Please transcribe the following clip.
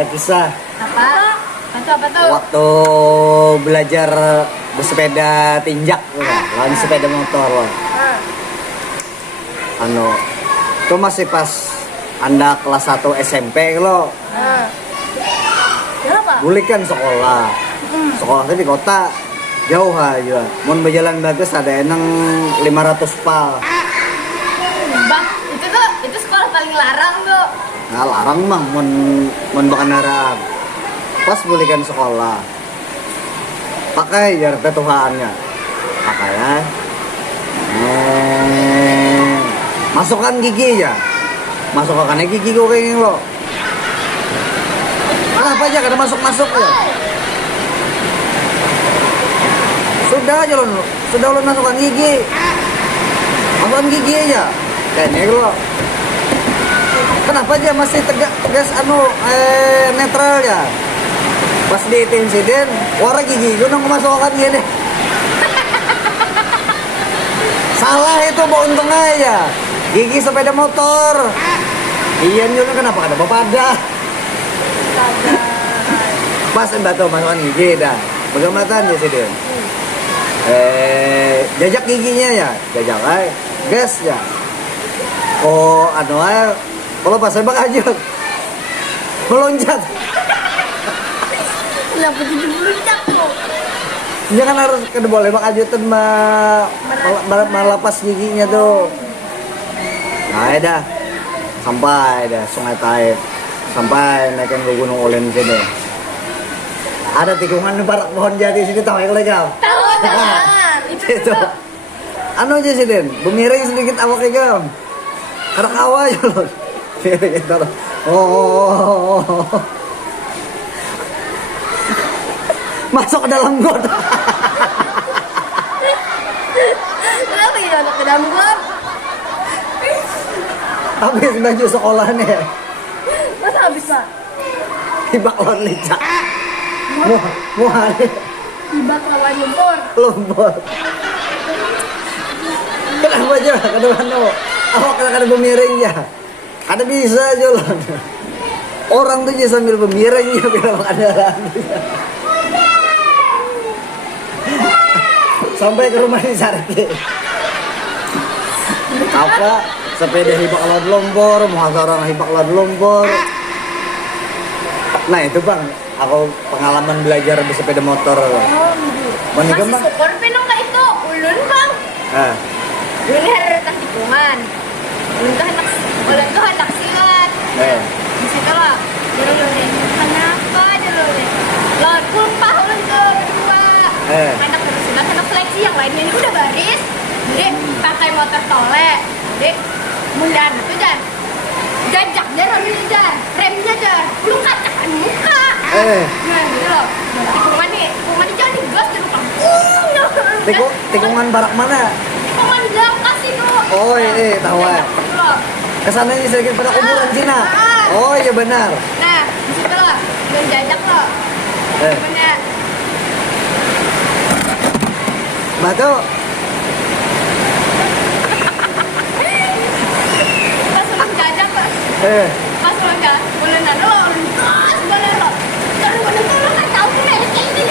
ada kisah. Apa? Apa tuh? Waktu belajar bersepeda tinjak, lawan sepeda motor loh. Itu masih pas Anda kelas 1 SMP lo. Kenapa? Bulikan sekolah. Sekolah di kota jauh aja. Mau berjalan bagus ada enang 500 pal. Bang, itu sekolah paling larang tuh. Nah, larang mah mun bukan larang. Pas bulikan sekolah. Pakai jar Tuhannya. Pakai ya. Masukkan gigi ya. Masukkan gigi gue kayak lo. Kenapa aja kada masuk ya? Sudah aja lo. Sudah lo masukkan gigi. Masukkan gigi aja. Kayaknya lo. Kenapa aja masih tegas netral ya? Pas di insiden, warna gigi gue nang masukkan gini. Salah itu untung aja. Gigi sepeda motor. Iya nyuruh kenapa ada bapak ada. Pas batu masukkan gigi dah. Bagaimana tanya sih dia? Jajak giginya ya, jajak aja. Gas ya. Oh, aja. Kalau pas sebak aja. Meloncat. Kenapa jadi meloncat kok? Jangan harus kada boleh bak aja tuh melepas giginya tuh. Nah, dah. Sampai dah Sungai Taib. Sampai naikin ke Gunung Olen sini. Ada tikungan barak pohon jati sini tahu yang legal. Tahu. Itu. Anu aja sih Den, bemiring sedikit awaknya gam. Karena kawa ya loh. Oh. Masuk ke dalam got. Kenapa ya anak ke dalam got? Habis baju sekolahnya. Masa habis pak? Hibak lawan licak. Mual. Hibak lawan Lumpur. Kenapa aja? Kadang-kadang awak kadang-kadang bemiring ya. Ada bisa aja loh. Orang tuh aja sambil bemiring ya biar kendaraan. Sampai ke rumah di Sarki. Apa? Sepeda hibak lawan lumpur, muhasarah hibak lawan lumpur. Nah itu bang, aku pengalaman belajar bersepeda motor. Masih syukur pinong nggak itu ulun bang. Ulun hertas tikungan. Ulun tuh hendak silat. Di situ lah. Kenapa dulu deh? Lawan kumpah ulun tuh berdua. Hendak terus silat, hendak seleksi yang lainnya ini udah baris. Jadi pakai motor tole. Jadi mundan itu dan jajak jalan ini dan remnya dan belum kacakan muka. Nah gitu loh. Tikungan nih jangan digas di depan. Tikungan barak mana? Tikungan Langkas itu. Oh iya tahu ya. Kesana ini sedikit pada kuburan Cina. Oh iya benar. Nah di situ loh, belum jajak loh. Gimana? Batu. Pas belum jajak loh. Pas belum jajak, boleh nado, boleh lo. Kalau boleh tuh lo nggak tahu nih kayak gini.